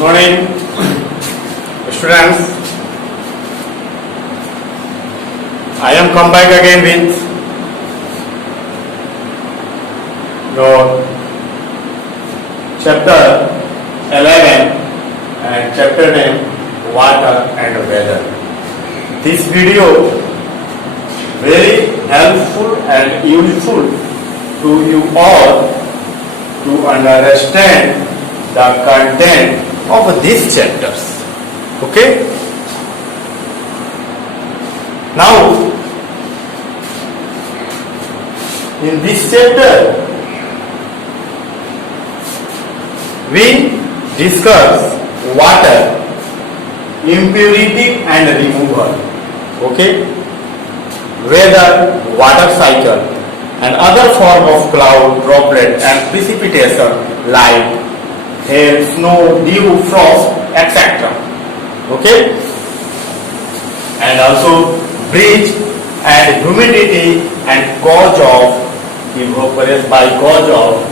Good morning, students. I am come back again with your chapter 11 and chapter name Water and Weather. This video very helpful and useful to you all to understand the content of these chapters. Okay? Now, in this chapter, we discuss water, impurity and removal. Okay? Weather, water cycle, and other form of cloud, droplet and precipitation, light, hail, snow, dew, frost, etc. Okay? And also breeze and humidity and cause of evaporation by cause of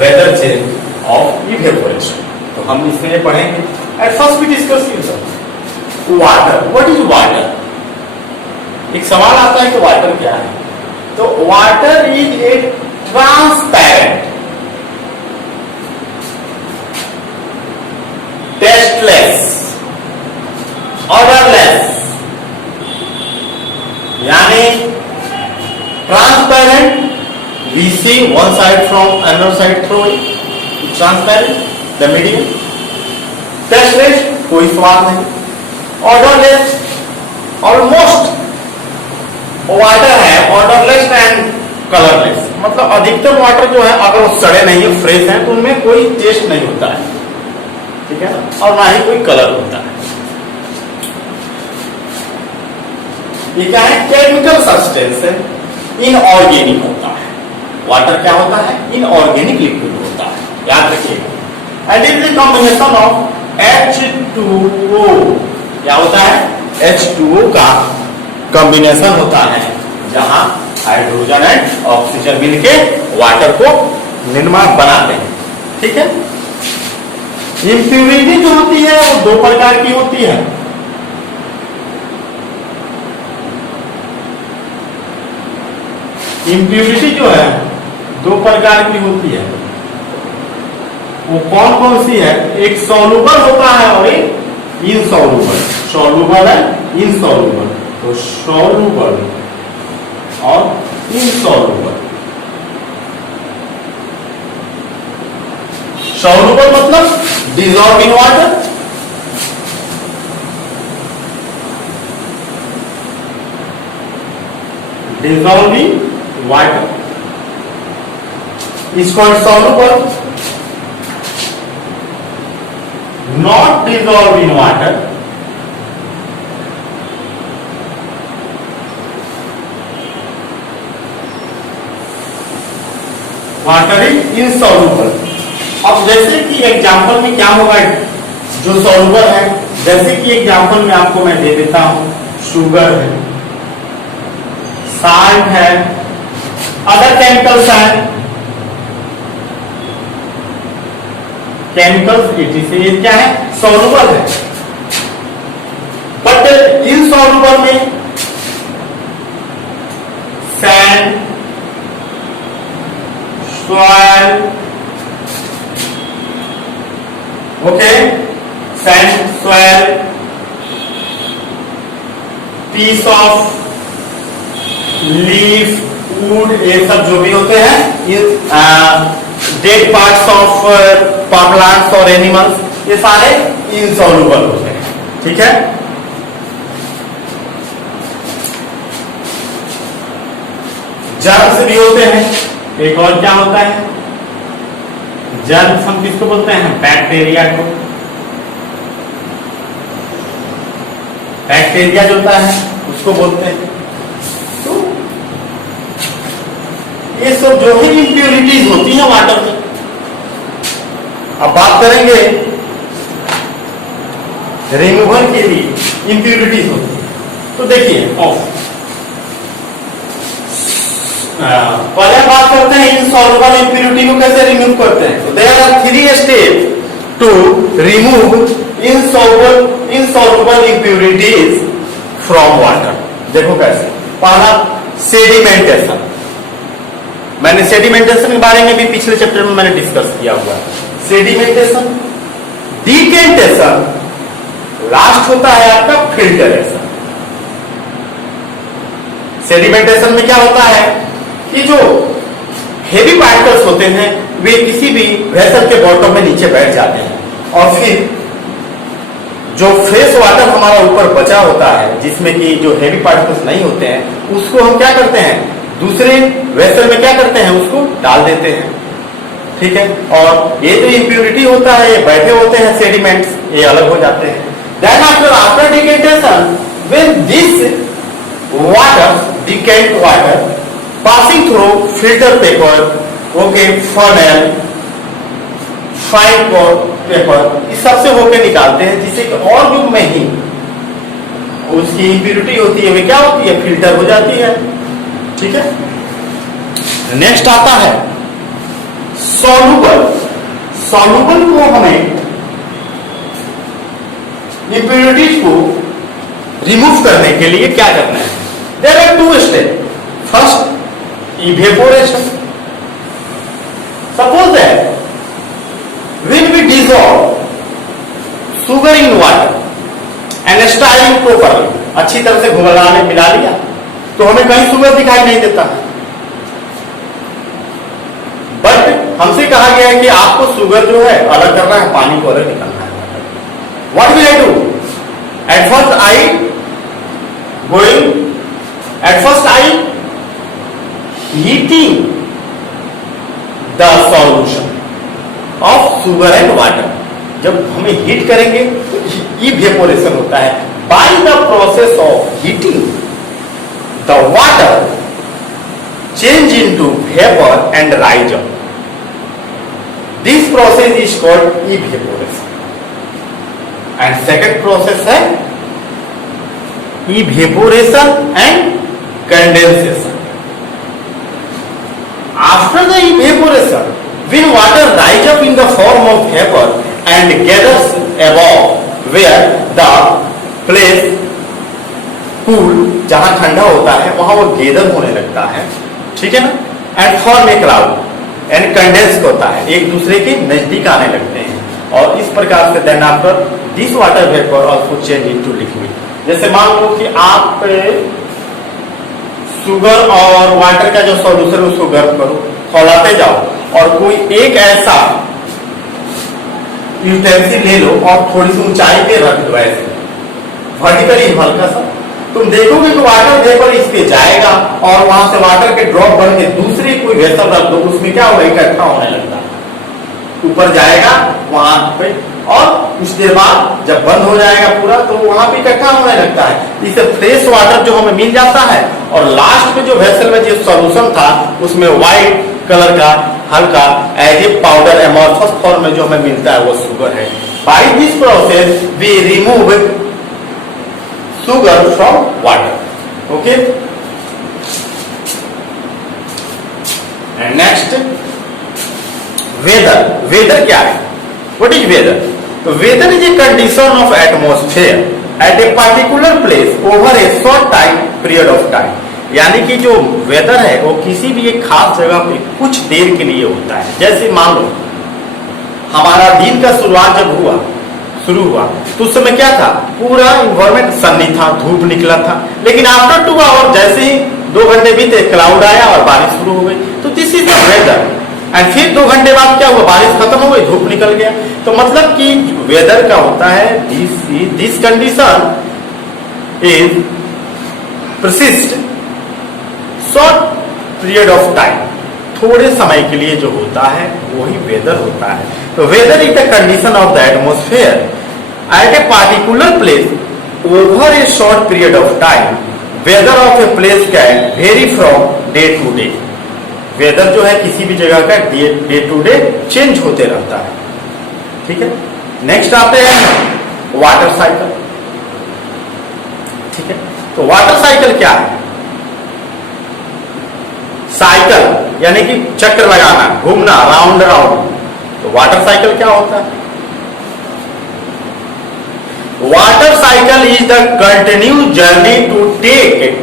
weather change of evaporation. तो हम इसमें पढ़ेंगे. At first we discuss water. What is water? एक सवाल आता है कि water क्या है. तो water is a transparent, tasteless, odourless, यानी transparent, we see one side from another side through it, transparent the medium. Tasteless, कोई स्वाद नहीं. ऑर्डरलेस, ऑलमोस्ट वाटर है ऑर्डरलेस एंड कलरलेस, मतलब अधिकतर वाटर जो है अगर वो सड़े नहीं है, फ्रेश है, तो उनमें कोई टेस्ट नहीं होता है. ठीक है, और ना ही कोई कलर होता है. ये क्या है? केमिकल सब्सटेंस है, इनऑर्गेनिक होता है. वाटर क्या होता है? इनऑर्गेनिक लिक्विड होता है, याद रखिएगा. And it is combination of H2O. क्या होता है? H2O का कॉम्बिनेशन होता है, जहां हाइड्रोजन एंड ऑक्सीजन मिलके वाटर को निर्माण बनाते हैं. ठीक है. इम्प्यूरिटी जो होती है वो दो प्रकार की होती है. इम्प्यूरिटी जो है दो प्रकार की होती है. वो कौन कौन सी है? एक सॉल्युबल होता है और एक इनसॉल्युबल. सॉल्युबल है, इनसॉल्युबल. तो सॉल्युबल और इनसॉल्युबल. सॉल्युबल मतलब dissolve in water, dissolve in water is called soluble. Not dissolve in water water is insoluble. अब जैसे कि एग्जांपल में क्या होगा, जो सॉल्युबल है, जैसे कि एग्जांपल में आपको मैं दे देता हूं, शुगर है, साल्ट है, अदर केमिकल्स है. केमिकल्स ये क्या है? सॉल्युबल है. बट इनसॉल्युबल में sand, soil, okay, sand, soil, piece of leaf, wood, ये सब जो भी होते हैं, ये डेड पार्ट्स ऑफ प्लांट्स और एनिमल्स, ये सारे इनसॉल्युबल होते हैं. ठीक है. जर्म्स भी होते हैं. एक और क्या होता है? जर्म्स हम किसको बोलते हैं? बैक्टीरिया को. बैक्टीरिया जो होता है उसको बोलते हैं. तो ये सब जो है इम्प्यूरिटीज होती है वाटर में. अब बात करेंगे रिमूवल के लिए. इम्प्यूरिटीज होती है तो देखिए, ऑफ पहले बात करते हैं इनसॉल्युबल इम्प्यूरिटी को कैसे रिमूव करते हैं. तो there are 3 step to remove insoluble impurities from water. देखो कैसे, पहला सेडिमेंटेशन, मैंने सेडिमेंटेशन के बारे में भी पिछले चैप्टर में मैंने डिस्कस किया हुआ है। सेडिमेंटेशन, डिकेंटेशन, लास्ट होता है आपका फिल्टरेशन। सेडिमेंटेशन में क्या होता है कि जो हेवी पार्टिकल्स होते हैं वे किसी भी वेसल के बॉटम में नीचे बैठ जाते हैं और फिर जो फ्रेश वाटर हमारा ऊपर बचा होता है जिसमें कि जो हेवी पार्टिकल्स नहीं होते हैं उसको हम क्या करते हैं, दूसरे वेसल में क्या करते हैं, उसको डाल देते हैं। ठीक है, और ये जो इम्प्योरिटी होता है ये बैठे होते हैं सेडिमेंट्स, ये अलग हो जाते हैं। Then after decantation when this water, decant water passing through filter paper, okay, funnel, fine paper, इस सबसे होके निकालते हैं जिससे कि और जो नहीं उसकी इम्प्योरिटी होती है वे क्या होती है, फिल्टर हो जाती है। ठीक है, नेक्स्ट आता है सॉल्युबल। सॉल्युबल को हमें इम्प्योरिटीज को रिमूव करने के लिए क्या करना है, there are two step. First, evaporation. Suppose that when we dissolve sugar in water and stirring properly, अच्छी तरह से घुलने मिला लिया तो हमें कहीं शुगर दिखाई नहीं देता। बट हमसे कहा गया है कि आपको शुगर जो है अलग करना है, पानी को अलग निकालना है। What will I do? At first I heating the solution of sugar and water। जब हमें हीट करेंगे तो इवेपोरेशन होता है। By the process of heating the water change into vapor and rise up, this process is called evaporation। and second process है evaporation and condensation। After the evaporation, when water rise up in the form of vapor and gathers above where the place cool, जहां ठंडा होता है वहां वो gather होने लगता है। ठीक है ना, and form a cloud and condense होता है, एक दूसरे के नजदीक आने लगते हैं और इस प्रकार से then after this water vapor also change into liquid। जैसे मान लो कि आप शुगर और वाटर का जो सॉल्यूशन है उसको गर्म करो, खौलाते जाओ और कोई एक ऐसा यूटेंसिल ले लो और थोड़ी सी ऊंचाई पे रख दो ऐसे वर्टिकली हल्का सा, तुम देखोगे कि वाटर वेपर इस पे जाएगा और वहां से वाटर के ड्रॉप बन के दूसरे कोई वेसल रख दो, उसमें क्या होगा, इकट्ठा होने लगता है, ऊपर जाएगा वहां पे और कुछ देर बाद जब बंद हो जाएगा पूरा तो वहां पे इकट्ठा होने लगता है। इससे फ्रेश वाटर जो हमें मिल जाता है और लास्ट में जो वेसल में जो सॉल्यूशन था उसमें व्हाइट कलर का हल्का as a powder amorphous form में जो हमें मिलता है वो शुगर है। By this process we remove sugar from water. Okay, and next weather. Weather क्या है, व्हाट इज वेदर? तो weather is a condition of atmosphere at a particular place over a short time period of time. यानी कि जो weather है वो किसी भी एक खास जगह पे कुछ देर के लिए होता है। जैसे मान लो हमारा दिन का शुरुआत जब शुरू हुआ तो उस समय क्या था, पूरा इन्वायरमेंट सन्नी था, धूप निकला था, लेकिन आफ्टर 2 आवर जैसे ही 2 घंटे बीते क्लाउड आया और बारिश शुरू हो गई, तो this is the weather. And फिर 2 घंटे बाद क्या हुआ, बारिश खत्म हो गई, धूप निकल गया। तो मतलब कि वेदर का होता है this condition is persist short period of time, थोड़े समय के लिए जो होता है वही वेदर होता है। तो weather is the condition of the atmosphere at a particular place over a short period of time. Weather of a place can vary from day to day. Weather जो है किसी भी जगह का डे टू डे चेंज होते रहता है। ठीक है, नेक्स्ट आते हैं वाटर साइकिल। ठीक है, तो वाटर साइकिल क्या है? साइकिल यानी कि चक्र लगाना, घूमना, राउंड राउंड। तो वाटर साइकिल क्या होता है? water cycle is the continuous journey to take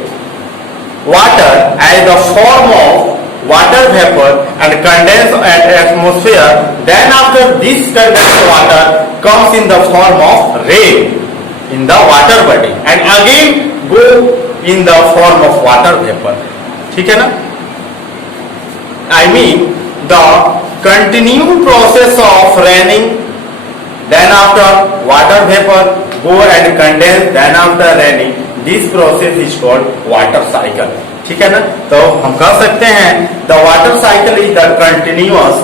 water as the form of water vapor and condense at atmosphere. Then after this condensed water comes in the form of rain in the water body and again go in the form of water vapor. ठीक है ना? I mean the continued process of raining, then after water vapor go and condense, then after raining. This process is called water cycle. ठीक है ना? तो हम कह सकते हैं the water cycle is the continuous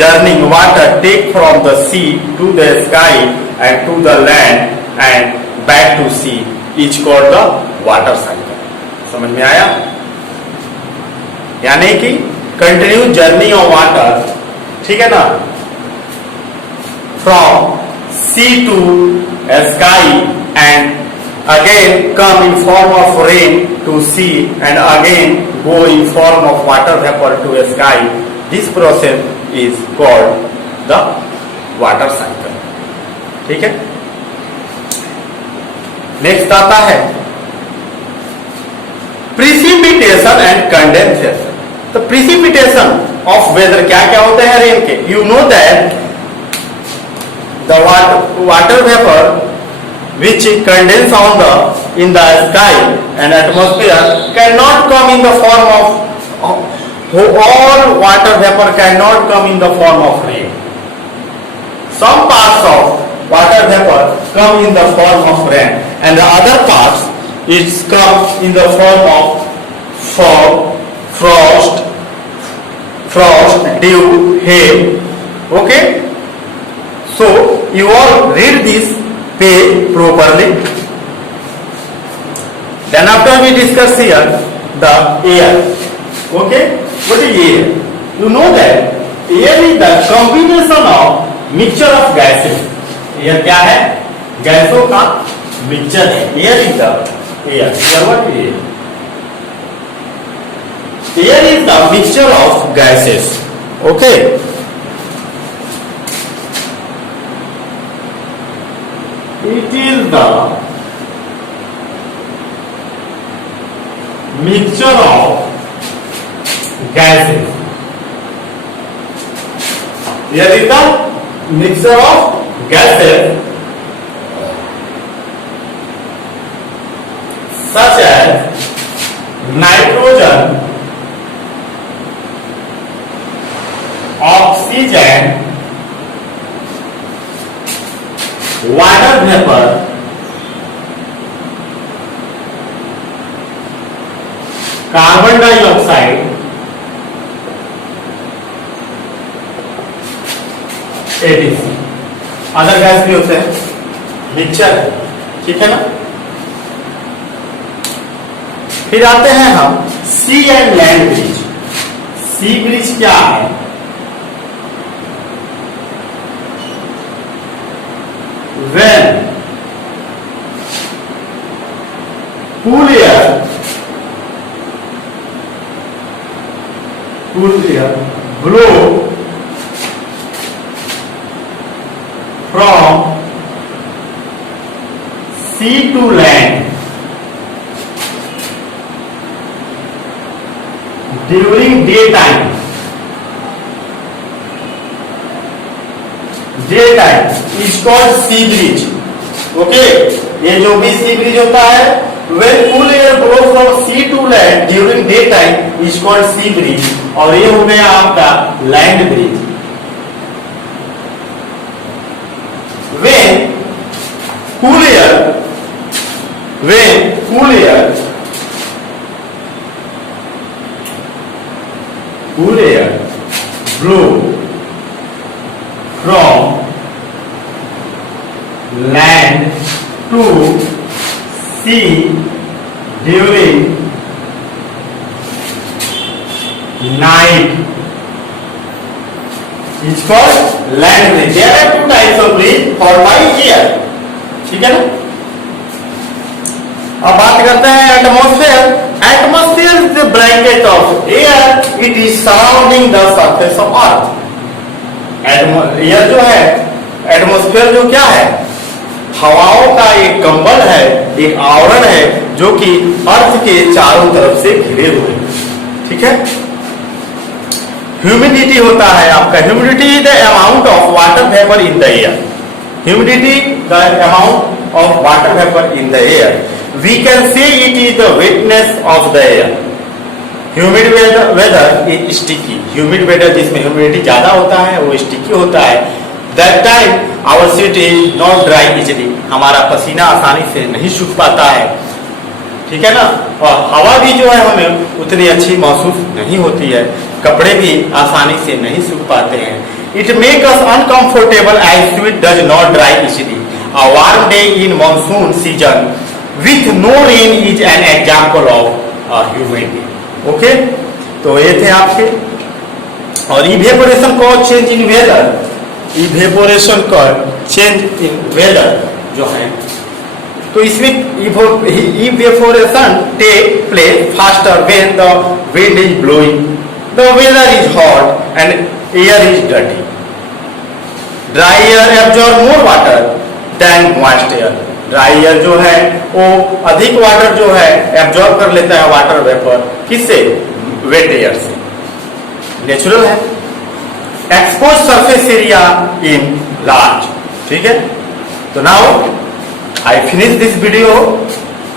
journey water take from the sea to the sky and to the land and back to sea is called the water cycle. समझ में आया? यानी कि कंटिन्यू जर्नी ऑफ वाटर, ठीक है ना, from sea to sky and again come in form of rain to sea and again go in form of water vapour to sky. This process is called the water cycle. ठीक है. Next आता है precipitation and condensation. तो precipitation of weather क्या क्या होते हैं rain के? You know that the water vapour which condense on the in the sky and atmosphere cannot come in the form of all water vapor cannot come in the form of rain. Some parts of water vapor come in the form of rain and the other parts it comes in the form of fog, frost, dew, hail. Okay, so you all read this page properly. Then after we discuss here the air. Okay, what is air? You know that air is the combination of mixture of gases. Air क्या है? गैसों का mixture है. Air is the air. What is air? Air is the mixture of gases. Okay. It is the mixture of gases. Here is the mixture of gases such as nitrogen, oxygen, water vapor, carbon dioxide, etc. Other gas भी होते हैं, mixture. ठीक है ना? फिर आते हैं हम sea and land bridge. Sea bridge क्या है? When cool air blow from sea to land during daytime is called sea breeze. Okay, ये जो भी सी ब्रिज होता है when cool air blow from sea to land during daytime is called sea breeze. और ये हो गया आपका land bridge. when cool air blow from land to sea during night is called land breeze. There are two types of breeze for by air. ठीक है ना? अब बात करते हैं atmosphere. Atmosphere is the blanket of air. It is surrounding the surface of earth. Air जो है, atmosphere जो क्या है? हवाओं का एक कंबल है, एक आवरण है जो कि अर्थ के चारों तरफ से घिरे हुए हैं। ठीक है। ह्यूमिडिटी होता है आपका, humidity is the amount of water vapour in the air. Humidity the amount of water vapour in the air. We can say it is the wetness of the air. Humid weather is sticky. Humid weather जिसमें humidity ज्यादा होता है वो sticky होता है। That time our sweat is not dry easily. हमारा पसीना आसानी से नहीं सूख पाता है। ठीक है ना। और हवा भी जो है हमें उतनी अच्छी महसूस नहीं होती है। कपड़े भी आसानी से नहीं सूख पाते हैं। It make us uncomfortable as sweat does not dry easily. A warm day in monsoon season with no rain is an example of humid day. Okay, तो ये थे आपके। और evaporation cause change in weather. Evaporation cause change in weather जो है, तो इसमें evaporation take place faster when the wind is blowing, the weather is hot and air is dirty. Dry air absorb more water then moist air. Dry air जो है वो अधिक water जो है एब्जॉर्ब कर लेता है, वाटर वेपर, किससे? वेट एयर से। नेचुरल है। Expose surface area in large. ठीक है। तो now I finish this video.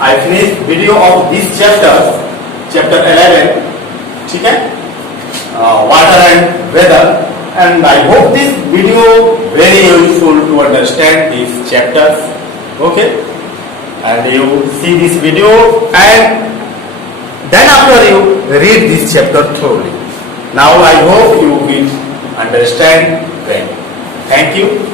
I finish video of this chapter 11. ठीक है, water and weather, and I hope this video very useful to understand these chapters. Okay, and you see this video and then after you read this chapter thoroughly. Now I hope you will understand well. Thank you.